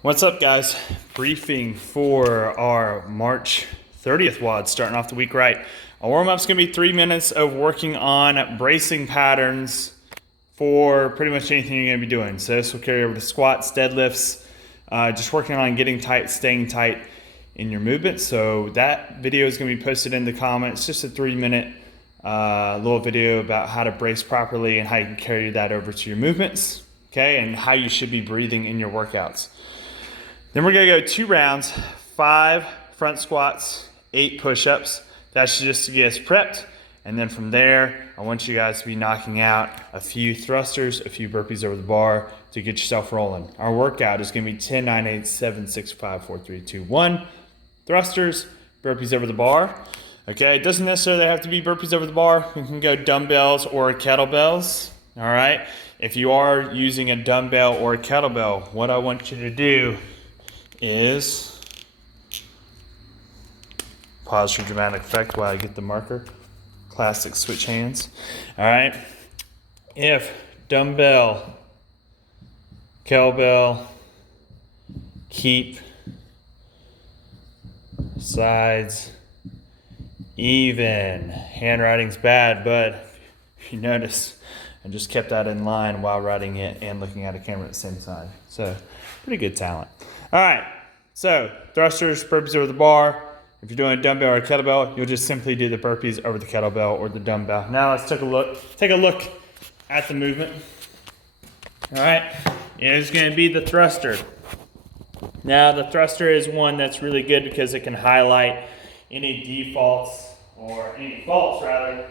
What's up, guys? Briefing for our March 30th WOD, starting off the week right. Our warm-up's gonna be 3 minutes of working on bracing patterns for pretty much anything you're gonna be doing. So this will carry over to squats, deadlifts, just working on getting tight, staying tight in your movement. So that video is gonna be posted in the comments, just a 3-minute little video about how to brace properly and how you can carry that over to your movements, okay, and how you should be breathing in your workouts. Then we're gonna go 2 rounds, 5 front squats, 8 push-ups. That's just to get us prepped. And then from there, I want you guys to be knocking out a few thrusters, a few burpees over the bar to get yourself rolling. Our workout is gonna be 10, 9, 8, 7, 6, 5, 4, 3, 2, 1. Thrusters, burpees over the bar. Okay, it doesn't necessarily have to be burpees over the bar. You can go dumbbells or kettlebells, all right? If you are using a dumbbell or a kettlebell, what I want you to do is pause for dramatic effect while I get the marker. Classic switch hands. All right. If dumbbell, kettlebell, keep, sides, even. Handwriting's bad, but you notice I just kept that in line while writing it and looking at a camera at the same time. So pretty good talent. All right, so thrusters, burpees over the bar. If you're doing a dumbbell or a kettlebell, you'll just simply do the burpees over the kettlebell or the dumbbell. Now let's take a look at the movement. All right, it's gonna be the thruster. Now the thruster is one that's really good because it can highlight any defaults or any faults rather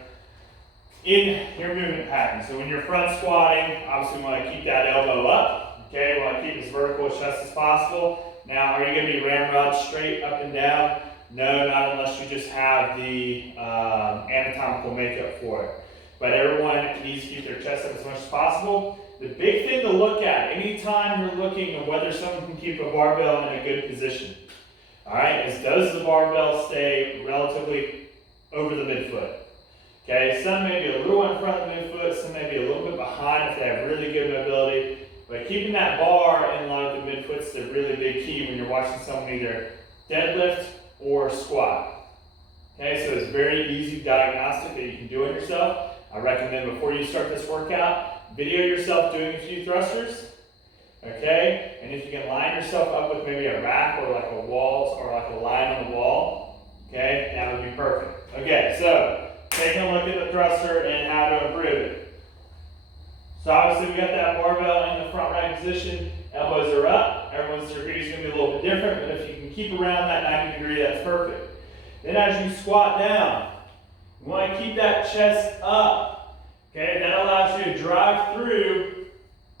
in your movement pattern. So when you're front squatting, obviously you wanna keep that elbow up. Okay, we want to keep as vertical as chest as possible. Now, are you going to be ramrod straight up and down? No, not unless you just have the anatomical makeup for it. But everyone needs to keep their chest up as much as possible. The big thing to look at anytime you're looking at whether someone can keep a barbell in a good position, all right, is does the barbell stay relatively over the midfoot? Okay, some may be a little in front of the midfoot, some may be a little bit behind if they have really good mobility. But keeping that bar in line with the midfoot's the really big key when you're watching someone either deadlift or squat. Okay, so it's very easy diagnostic that you can do it yourself. I recommend before you start this workout, video yourself doing a few thrusters. Okay, and if you can line yourself up with maybe a rack or like a wall or like a line on the wall, okay, that would be perfect. Okay, so taking a look at the thruster and how to improve it. So obviously we got that barbell in the front right position, elbows are up, everyone's degree is going to be a little bit different, but if you can keep around that 90 degree, that's perfect. Then as you squat down, you want to keep that chest up, okay? That allows you to drive through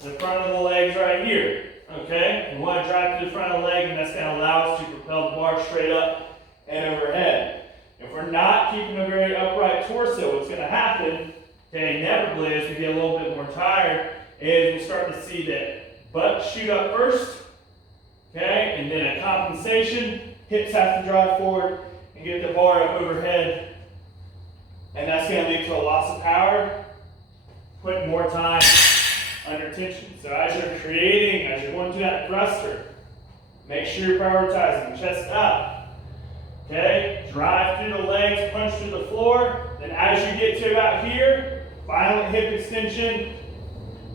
the front of the legs right here, okay? You want to drive through the front of the leg, and that's going to allow us to propel the bar straight up and overhead. If we're not keeping a very upright torso, what's going to happen, okay, inevitably, as we get a little bit more tired, is we start to see that butt shoot up first, okay, and then a compensation, hips have to drive forward and get the bar up overhead, and that's going to lead to a loss of power, putting more time under tension. So as you're going through that thruster, make sure you're prioritizing chest up. Okay, drive through the legs, punch through the floor. Then as you get to about here, violent hip extension,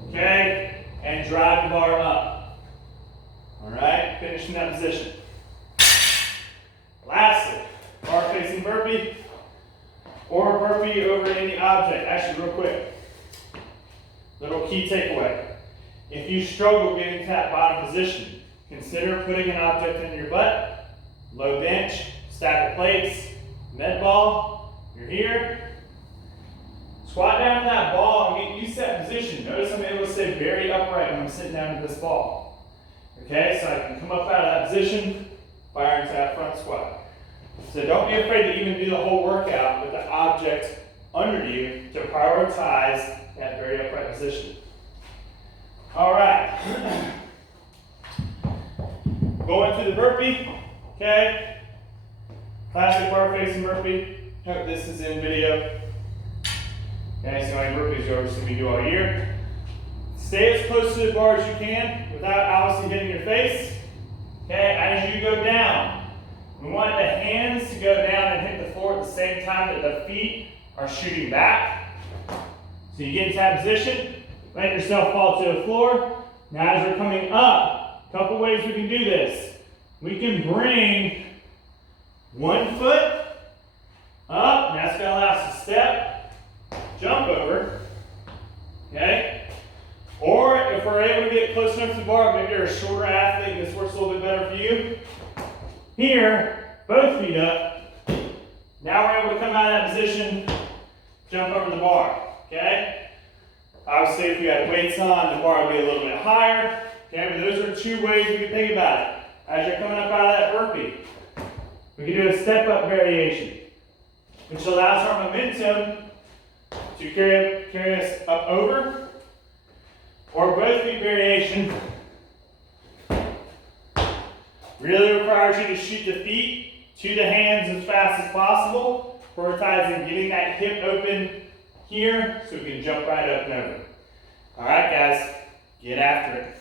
okay, and drive the bar up. All right, finish in that position. Lastly, bar facing burpee or burpee over any object. Actually, real quick, little key takeaway. If you struggle getting to that bottom position, consider putting an object in your butt, low bench, stack of plates, med ball, you're here. Squat down to that ball and get used to that position. Notice I'm able to stay very upright when I'm sitting down to this ball. Okay, so I can come up out of that position, fire into that front squat. So don't be afraid to even do the whole workout with the object under you to prioritize that very upright position. All right. Going through the burpee, okay? Classic bar facing burpee. Hope this is in video. Okay, so any burpees you're just going to do all year. Stay as close to the bar as you can without obviously hitting your face. Okay, as you go down, we want the hands to go down and hit the floor at the same time that the feet are shooting back. So you get into that position, let yourself fall to the floor. Now as we're coming up, a couple ways we can do this. We can bring one foot up, and that's going to allow us to step, jump over, okay? Or if we're able to get close enough to the bar, maybe you're a shorter athlete and this works a little bit better for you. Here, both feet up. Now we're able to come out of that position, jump over the bar, okay? Obviously, if we had weights on, the bar would be a little bit higher, okay? But those are two ways we can think about it. As you're coming up out of that burpee, we can do a step-up variation, which allows our momentum to carry us up over, or both feet variation really requires you to shoot the feet to the hands as fast as possible, prioritizing getting that hip open here so we can jump right up and over. All right, guys, get after it.